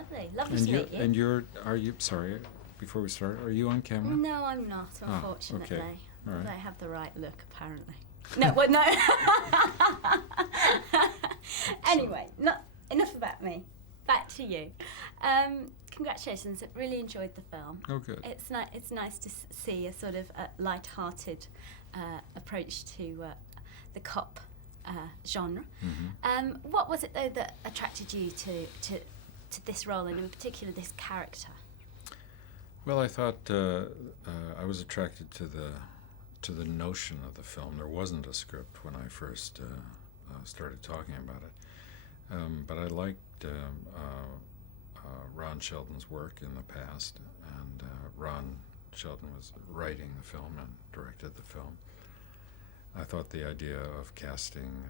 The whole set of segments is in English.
Lovely. Lovely to meet you. And you're, are you, sorry, before we start, are you on camera? No, I'm not, unfortunately. Okay. All right. But I have the right look, apparently. No, well, no. Anyway, enough about me. Back to you. Congratulations. I really enjoyed the film. Oh, good. It's nice to see a sort of light-hearted approach to the cop genre. Mm-hmm. What was it, though, that attracted you to this role, and in particular this character? Well, I thought I was attracted to the notion of the film. There wasn't a script when I first started talking about it, but I liked Ron Shelton's work in the past, and Ron Shelton was writing the film and directed the film. I thought the idea of casting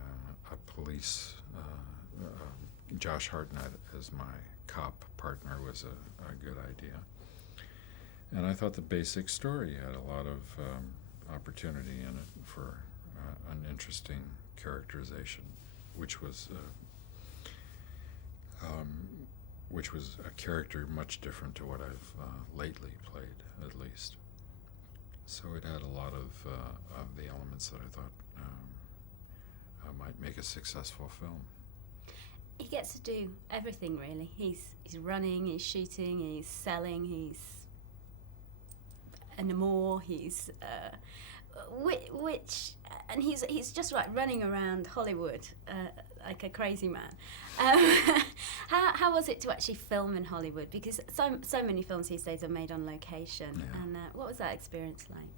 a police, Josh Hartnett as my cop partner was a good idea. And I thought the basic story had a lot of opportunity in it for an interesting characterization, which was a character much different to what I've lately played, at least. So it had a lot of the elements that I thought might make a successful film. He gets to do everything, really. He's running, he's shooting, he's selling, he's an amour, he's and he's just like running around Hollywood like a crazy man. How was it to actually film in Hollywood? Because so many films these days are made on location. Yeah. And what was that experience like?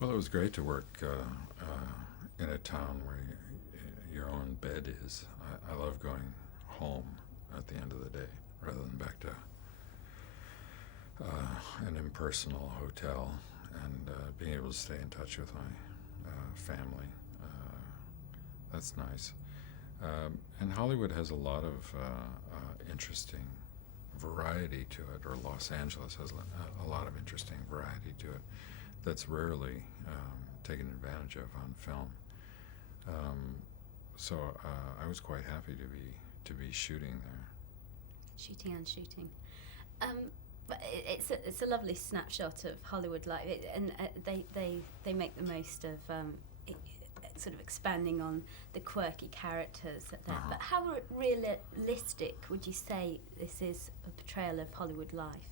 Well, it was great to work in a town where your own bed is. I love going home at the end of the day rather than back to an impersonal hotel, and being able to stay in touch with my family. That's nice. And Hollywood has a lot of interesting variety to it, or Los Angeles has a lot of interesting variety to it that's rarely taken advantage of on film. So I was quite happy to be shooting there. Shooting. But it's a lovely snapshot of Hollywood life, and they make the most of sort of expanding on the quirky characters that there. But how realistic would you say this is a portrayal of Hollywood life?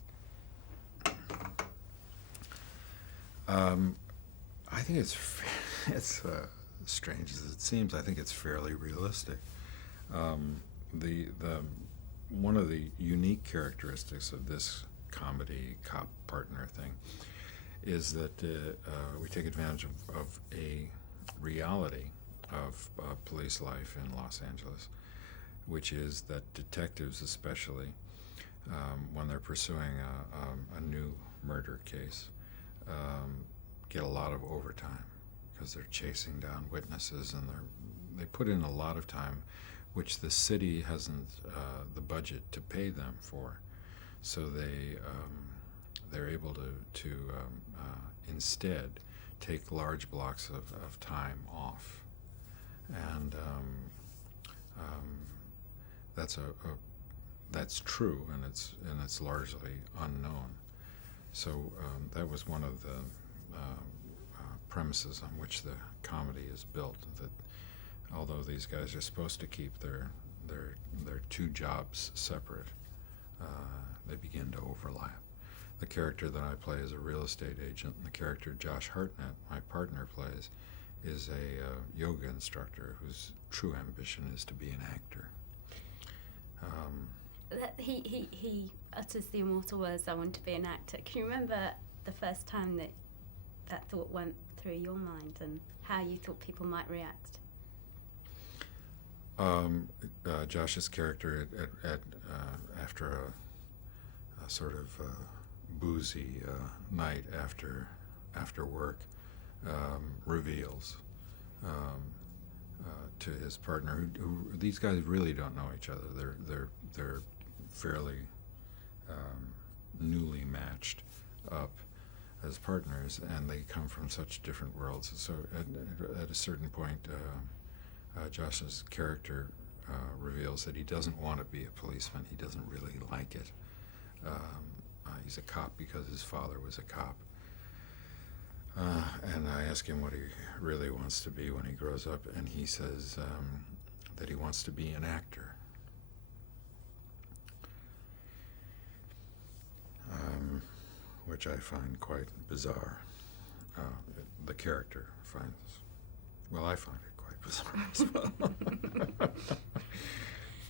I think it's strange as it seems. I think it's fairly realistic. The one of the unique characteristics of this comedy cop partner thing is that we take advantage of a reality of police life in Los Angeles, which is that detectives, especially when they're pursuing a new murder case, get a lot of overtime because they're chasing down witnesses, and they put in a lot of time which the city hasn't the budget to pay them for. So they're able to instead take large blocks of time off, and that's true, and it's largely unknown. So that was one of the premises on which the comedy is built, that although these guys are supposed to keep their two jobs separate, they begin to overlap. The character that I play is a real estate agent, and the character Josh Hartnett, my partner, plays is a yoga instructor whose true ambition is to be an actor. He utters the immortal words, "I want to be an actor." Can you remember the first time that thought went through your mind, and how you thought people might react? Josh's character after a sort of boozy night after work reveals to his partner, who these guys really don't know each other. They're fairly newly matched up as partners, and they come from such different worlds. So at a certain point, Josh's character reveals that he doesn't want to be a policeman. He doesn't really like it. He's a cop because his father was a cop. And I ask him what he really wants to be when he grows up, and he says that he wants to be an actor. Which I find quite bizarre. The character finds, well, I find it quite bizarre as well.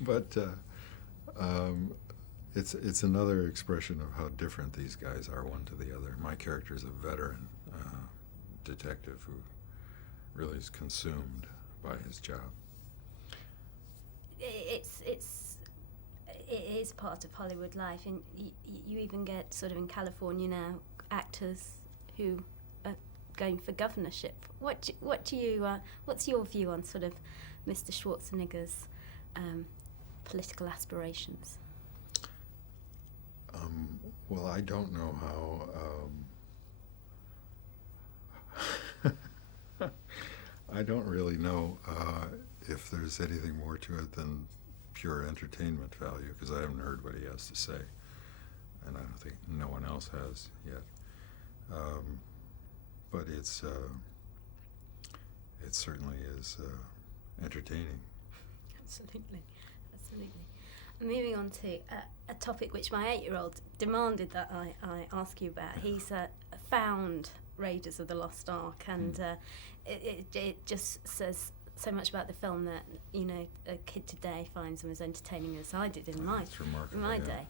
But it's another expression of how different these guys are one to the other. My character is a veteran detective who really is consumed by his job. It is part of Hollywood life, and you even get sort of in California now actors who are going for governorship. What's your view on sort of Mr. Schwarzenegger's political aspirations? Well, I don't know how. I don't really know if there's anything more to it than pure entertainment value, because I haven't heard what he has to say, and I don't think no one else has yet. But it certainly is entertaining. Absolutely, absolutely. Moving on to a topic which my 8-year-old demanded that I ask you about. He's found Raiders of the Lost Ark, and it just says so much about the film that, you know, a kid today finds them as entertaining as I did in my day.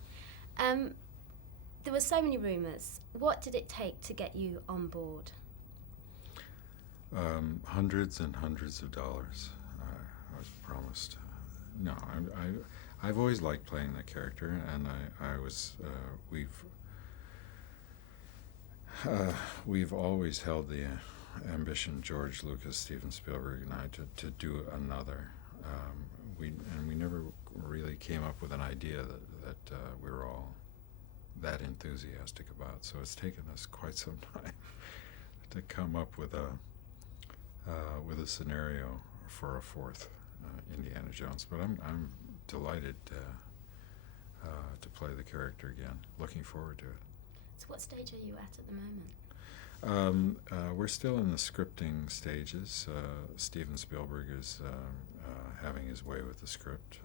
There were so many rumours. What did it take to get you on board? Hundreds and hundreds of dollars. I was promised. No, I've always liked playing that character, and we've always held the ambition, George Lucas, Steven Spielberg, and I, to do another. We never really came up with an idea that we were all that enthusiastic about. So it's taken us quite some time to come up with a scenario for a fourth Indiana Jones. But I'm delighted to play the character again. Looking forward to it. So what stage are you at the moment? We're still in the scripting stages. Steven Spielberg is having his way with the script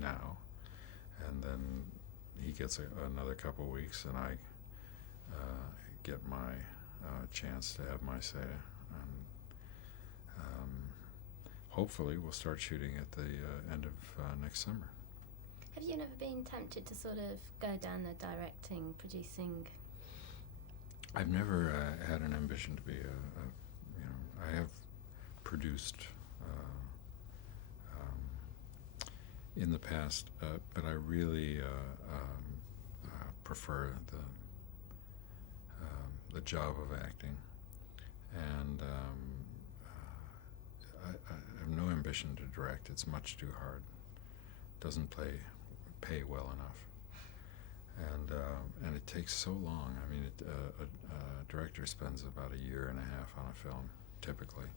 now, and then he gets another couple weeks, and I get my chance to have my say. Hopefully we'll start shooting at the end of next summer. Have you never been tempted to sort of go down the directing, producing? I've never had an ambition to be I have produced in the past, but I really prefer the job of acting, and I have no ambition to direct. It's much too hard. Doesn't pay well enough, and it takes so long. I mean, a director spends about 1.5 years on a film typically,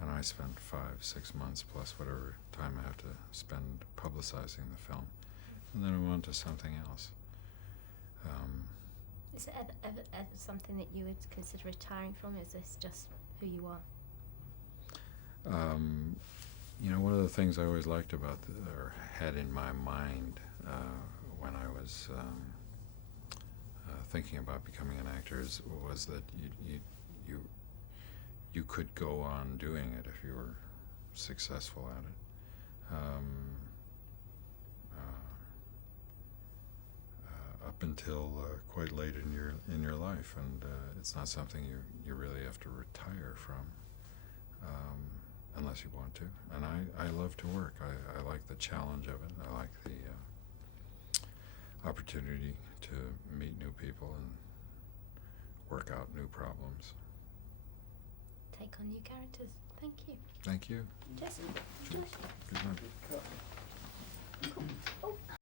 and I spend 5-6 months plus whatever time I have to spend publicizing the film, and then I'm on to something else. Is it ever something that you would consider retiring from? Is this just who you are? One of the things I always liked about or had in my mind when I was thinking about becoming an actor was that you could go on doing it if you were successful at it. Up until quite late in your life, and it's not something you really have to retire from. Unless you want to. And I love to work. I like the challenge of it. I like the opportunity to meet new people and work out new problems. Take on new characters. Thank you. Thank you. Jason. Good night. Cool. Oh.